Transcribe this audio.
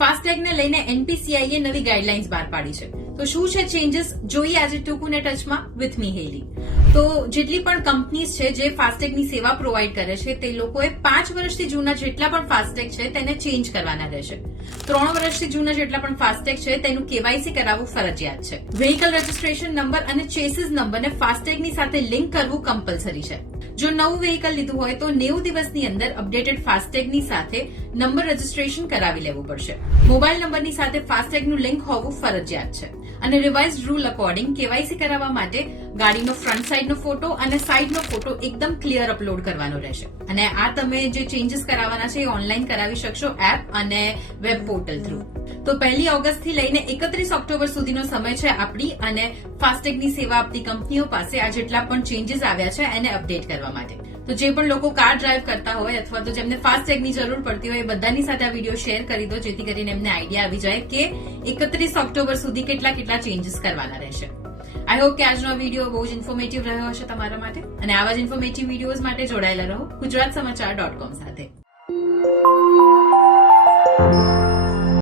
ફાસ્ટેગને લઈને એનપીસીઆઈએ નવી ગાઈડલાઇન્સ બહાર પાડી છે. તો શું છે ચેન્જીસ જોઈએ આજે ટૂંકુને ટચમાં વિથ મી હેલી. તો જેટલી પણ કંપનીઝ છે જે ફાસ્ટેગની સેવા પ્રોવાઈડ કરે છે તે લોકોએ 5 વર્ષથી જૂના જેટલા પણ ફાસ્ટેગ છે તેને ચેન્જ કરવાના રહેશે. 3 વર્ષથી જૂના જેટલા પણ ફાસ્ટેગ છે તેનું કેવાયસી કરાવવું ફરજિયાત છે. વ્હીકલ રજીસ્ટ્રેશન નંબર અને ચેસીસ નંબરને ફાસ્ટેગની સાથે લિંક કરવું કમ્પલસરી છે. જો નવું વ્હીકલ લીધું હોય તો 90 દિવસની અંદર અપડેટેડ ફાસ્ટેગની સાથે નંબર રજીસ્ટ્રેશન કરાવી લેવું પડશે. મોબાઈલ નંબરની સાથે ફાસ્ટેગનું લિંક હોવું ફરજિયાત છે. અને રિવાઇઝડ રૂલ અકોર્ડિંગ કેવાયસી કરાવવા માટે ગાડીનો ફ્રન્ટ સાઈડનો ફોટો અને સાઈડનો ફોટો એકદમ ક્લિયર અપલોડ કરવાનો રહેશે. અને આ તમે જે ચેન્જીસ કરાવવાના છે એ ઓનલાઈન કરાવી શકશો એપ અને વેબ પોર્ટલ થ્રુ. તો 1 ઓગસ્ટથી લઈને 31 ઓક્ટોબર સુધીનો સમય છે આપણી અને ફાસ્ટેગની સેવા આપતી કંપનીઓ પાસે આ જેટલા પણ ચેન્જીસ આવ્યા છે એને અપડેટ કરવા માટે. તો જે પણ લોકો કાર ડ્રાઈવ કરતા હોય અથવા તો જેમને ફાસ્ટેગની જરૂર પડતી હોય એ બધાની સાથે આ વિડીયો શેર કરી દો જેથી કરીને એમને આઈડિયા આવી જાય કે 31 ઓક્ટોબર સુધી કેટલા ચેન્જીસ કરવાના રહેશે. આઈ હોપ કે આજનો વિડીયો બહુ જ ઇન્ફોર્મેટિવ રહ્યો હશે તમારા માટે અને આવા જ ઇન્ફોર્મેટિવ વિડીયોઝ માટે જોડાયેલા રહો ગુજરાતસમાચાર.com સાથે.